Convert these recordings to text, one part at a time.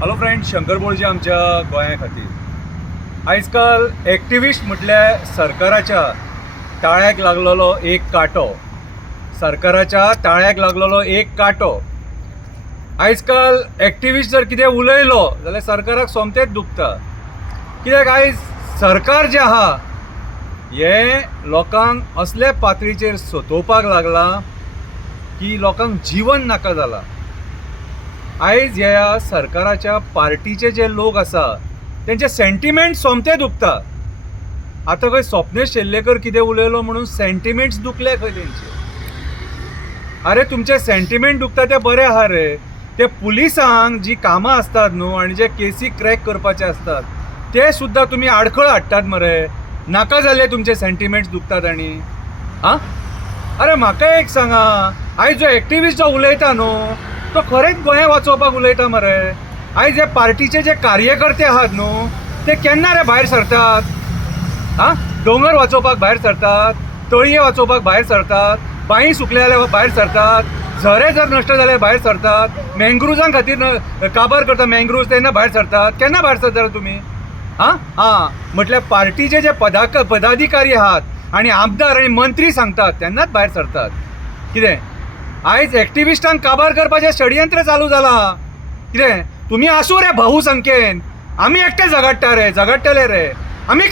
Hello friend, Shankar बोळजी आमच्या गोंया खातीर आयज काल एक्टिविस्ट म्हटल्यार सरकाराच्या ताळ्याक लागलेलो एक कांटो. सरकाराच्या ताळ्याक लागलेलो एक कांटो. आयज काल एक्टिविस्ट जर कितें उलयलो जाल्यार सरकाराक सोमतेच दुखता. कित्याक आयज सरकार जें आहा हे लोकांक असले पातळीचेर सतोवपाक लागला की लोकांक जीवन नाका जाला. आयज ह्या सरकाराच्या पार्टीचे जे लोक आसा तेंचे सेंटिमेंट सोमते दुखता. आतां खंय स्वप्नेश शेल्लेकर कितें उलयलो म्हणून सेंटिमेंट्स दुखले खंय तेंचे. अरे तुमचे सेंटिमेंट दुखता ते बरे आहा रे. ते पुलिसांक जी कामां असतात न्हू आनी जे केसी क्रॅक करपाचे असतात ते सुद्दां तुमी आडखळ हाडटात मरे. नाका जाल्ले तुमचे सेंटिमेंट्स दुखतात आनी आं. अरे म्हाका एक सांगा, आयज जो एक्टिविस्ट जो उलयता न्हू तो खरेंच गोंया वाचोवपाक उलयता मरे. आयज हे पार्टीचे जे कार्यकर्ते आहात न्हू ते केन्ना रे भायर सरतात? हां, दोंगर वाचोवपाक भायर सरतात, तळये वाचोवपाक भायर सरतात, बांयी सुकले जाल्यार भायर सरतात, झरे जर नश्ट जाले भायर सरतात, मँग्रुजां खातीर काबार करता मँग्रुज तेन्ना भायर सरतात. केन्ना भायर सरतात तुमी? हां म्हटल्यार पार्टीचे जे पदाधिकारी आहात आनी आमदार आनी मंत्री सांगतात तेन्नाच भायर सरतात. कितें आयज एक्टिविस्टांक काबार करपाचें षडयंत्र चालू जालां. कितें तुमी आसूं रे बहुसंख्येन, आमी एकटे झगडटले रे. आमी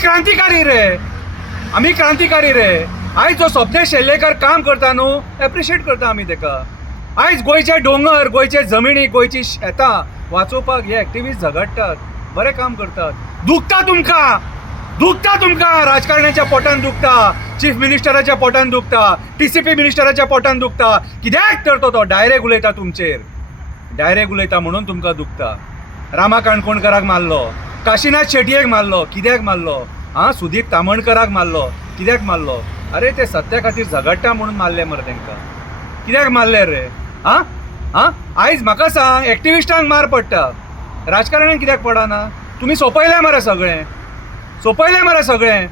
क्रांतिकारी रे. आयज जो स्वप्नेश शेल्लेकर काम करता न्हू एप्रिशिएट करता आमी तेका. आयज गोंयचे डोंगर, गोंयचे जमिनी, गोंयची शेतां वाचोवपाक हे एक्टिविस्ट झगडटात, बरें काम करतात. दुखता तुमकां राजकारण्याच्या पोटान दुखता, चीफ मिनिस्टराच्या पोटान दुखता, TCP मिनिस्टराच्या पोटान दुखता. कित्याक तर तो डायरेक्ट उलयता तुमचेर. डायरेक्ट उलयता म्हणून तुमकां दुखता. रामा काणकोणकराक मारलो, काशीनाथ शेटयेक मारलो, कित्याक मारलो? सुदीप तामणकराक मारलो, कित्याक मारलो? अरे ते सत्या खातीर झगडटा म्हणून मारले मरे तांकां. कित्याक मारले रे? आयज म्हाका सांग, एक्टिविस्टांक मार पडटा, राजकारण्याक कित्याक पडना? तुमी सोंपयलें मरे सगळें.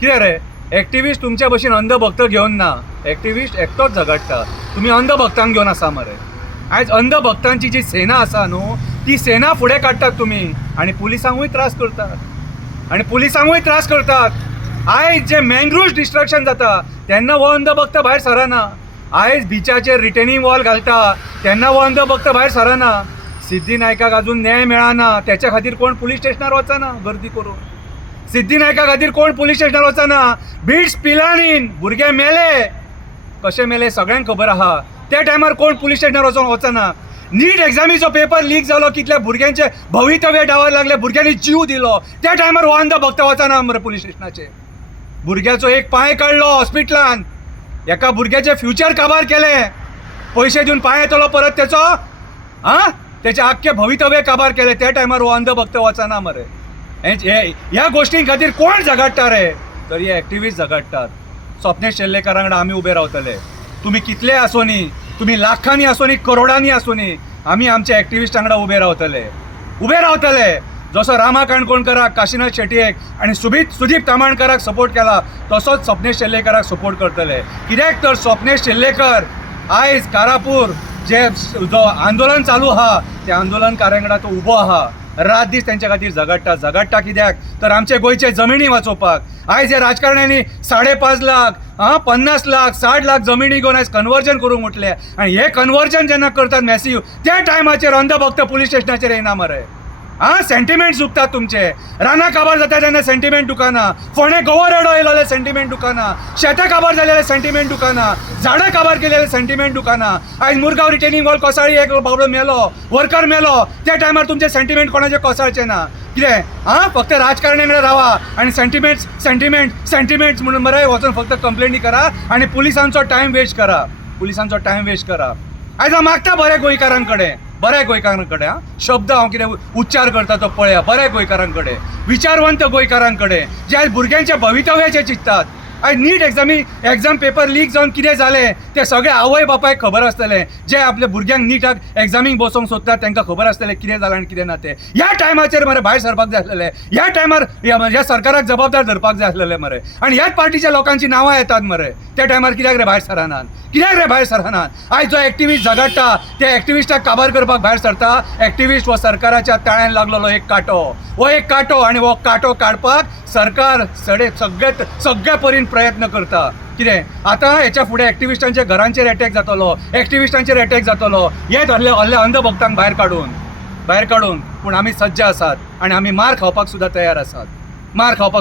कितें रे? एक्टिविस्ट तुमच्या भशेन अंधभक्त घेवन ना. एक्टिविस्ट एकटोच झगडटा. तुमी अंधभक्तांक घेवन आसा मरे. आयज अंधभक्तांची जी सेना आसा न्हू ती सेना फुडें काडटात तुमी आनी पुलिसांकूय त्रास करतात. आयज जे मँग्रुव्ज डिस्ट्रक्शन जाता तेन्ना हो अंधभक्त भायर सरना. आयज बिचाचेर रिटेनिंग वॉल घालता तेन्ना हो अंधभक्त भायर सरना. सिद्धी नायकाक अजून न्याय मेळना, त्याच्या खातीर कोण पुलीस स्टेशनार वचना गर्दी करून. सिद्धी नायका खातीर कोण पुलीस स्टेशनार वचना. बिट्स पिलांनीन भुरगे मेले, कशे मेले सगळ्यांक खबर आहा. त्या टायमार कोण पुलीस स्टेशनार वचना. नीट एग्जामीचो पेपर लीक जालो, कितल्या भुरग्यांचे भवितव्य डावार लागले, भुरग्यांनी जीव दिलो, त्या टायमार हो अंधभक्त वचना मरे पुलीस स्टेशनाचेर. भुरग्याचो एक पांय काडलो हॉस्पिटलान, एका भुरग्याचे फ्युचर काबार केले, पयशे दिवन पांय येतलो परत तेचो. तेचे आख्खे भवितव्य काबार केले, त्या टायमार हो अंधभक्त वचना मरे. ह्या गोष्टीं खातीर कोण झगडटा रे? तर हे एक्टिविस्ट झगडटात. स्वप्नेश शेल्लेकरा वांगडा आमी उबे रावतले. तुमी कितले आसोनी, तुमी लाखांनी आसोनी, करोडांनी आसोनी, आमी आमच्या एक्टिविस्टां वांगडा उबे रावतले. जसो रामा काणकोणकराक, काशीनाथ शेटयेक आनी सुदीप तामणकराक सपोर्ट केला तसोच स्वप्नेश शेल्लेकराक सपोर्ट करतले. कित्याक तर स्वप्नेश शेल्लेकर आयज कारापूर जो आंदोलन चालू आहा त्या आंदोलनकारां वांगडा तो उबो आहा. रात दीस तेंच्या खातीर झगडटा. कित्याक तर आमचे गोंयचे जमिनी वाचोवपाक. आयज ह्या राजकारण्यांनी 5.5 लाख, 50 लाख, 60 लाख जमिनी घेवन आयज कन्वर्जन करूंक म्हटले आनी हे कन्वर्जन जेन्ना करतात मॅसिव्ह, त्या टायमाचेर अंधभक्त पुलीस स्टेशनाचेर येना मरे. सेंटिमेंट्स दुखतात तुमचे. रानां काबार जाता तेन्ना सेंटिमेंट दुखाना. फोंडे गोवर येडो येयलो जाल्यार सेंटिमेंट दुखाना. शेतां काबार जाले जाल्यार सेंटिमेंट दुखाना. झाडां काबार केले जाल्यार सेंटिमेंट दुखाना. आयज मुरगांव रिटेनिंग वॉल कोसळ्ळी, एक बाबडो मेलो, वर्कर मेलो, त्या टायमार तुमचे सेंटिमेंट कोणाचे कोसळचे ना. कितें फक्त राजकारण्यांकडे रावा आनी सेंटिमेंट्स म्हणून मरे वचून फक्त कंप्लेनी करा आनी पुलिसांचो टायम वेस्ट करा. आयज हांव मागता बऱ्या गोंयकारां कडेन शब्द हांव कितें उच्चार करता तो पळया. बऱ्या गोंयकारां कडेन, विचारवंत गोंयकारां कडेन जे आयज भुरग्यांच्या भवितव्याचें चिंततात. आयज नीट एग्जाम पेपर लीक जावन कितें जालें तें सगळें आवय बापायक खबर आसतलें. जे आपल्या भुरग्यांक नीटाक एग्जामीक बसोवंक सोदतात तांकां खबर आसतलें कितें जालां आनी कितें ना तें. ह्या टायमाचेर मरे भायर सरपाक जाय आसलेलें. ह्या टायमार ह्या सरकाराक जबाबदार धरपाक जाय आसलेलें मरे. आनी ह्याच पार्टीच्या लोकांची नांवां येतात मरे. त्या टायमार कित्याक रे भायर सरनात? कित्याक रे भायर सरनात? आयज जो एक्टिविस्ट झगडटा त्या एक्टिविस्टाक काबार करपाक भायर सरता. एक्टिविस्ट हो सरकाराच्या ताळ्यान लागलेलो एक कांटो. हो एक कांटो आनी हो कांटो काडपाक सरकार सगळे परीन प्रयत्न करता. कितें आतां हेच्या फुडें एक्टिविस्टांच्या घरांचेर अटॅक जातलो, एक्टिविस्टांचेर अटॅक जातलो. हेच व्हडले अंधभक्तांक भायर काडून पूण आमी सज्ज आसात आनी आमी मार खावपाक सुद्दां तयार आसात. मरपाक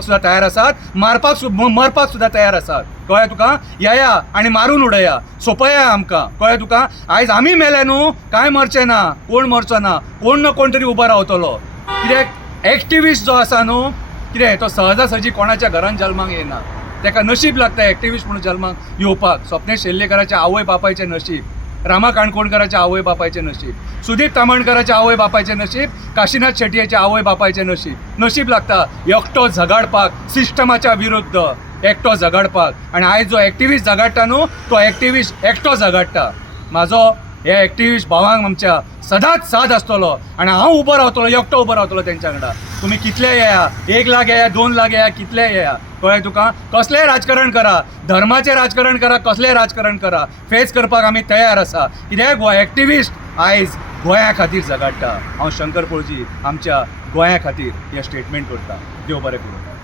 सुद्दां तयार आसात. कळ्ळें तुका? येया आनी मारून उडया. सोंपया आमकां. कळ्ळें तुका? आयज आमी मेले न्हू कांय मरचें ना. कोण मरचो ना. कोण ना कोण तरी उबो रावतलो. कित्याक एक्टिविस्ट जो आसा न्हू कितें तो सहजासहजी कोणाच्या घरान जल्माक येना. ताका नशीब लागता एक्टिविस्ट म्हणून जल्माक येवपाक. स्वप्नेश शेल्लेकराच्या आवय बापायचें नशीब, रामा काणकोणकराच्या आवय बापायचें नशीब, सुदीप तामणकराच्या आवय बापायचें नशीब, काशीनाथ शेटयेच्या आवय बापायचें नशीब लागता एकटो झगडपाक सिस्टमाच्या विरुद्ध एकटो झगडपाक. आनी आयज जो एक्टिविस्ट झगडटा न्हू तो एक्टिविस्ट एकटो झगडटा. म्हाजो हे एक्टिविस्ट भावांक आमच्या सदांच साथ आसतलो आनी हांव उबो रावतलो, एकटो उबो रावतलो तेंच्या वांगडा. तुमी कितले येया, 1 लाख येया, 2 लाख येया, कितले येया. कळ्ळें तुका? कसलेंय राजकारण करा, धर्माचें राजकारण करा, कसलेंय राजकारण करा, फेस करपाक आमी तयार आसा. कित्याक हो एक्टिविस्ट आयज गोंया खातीर झगडटा. हांव शंकर पळजी आमच्या गोंया खातीर हे स्टेटमेंट करता. देव बरें करूं.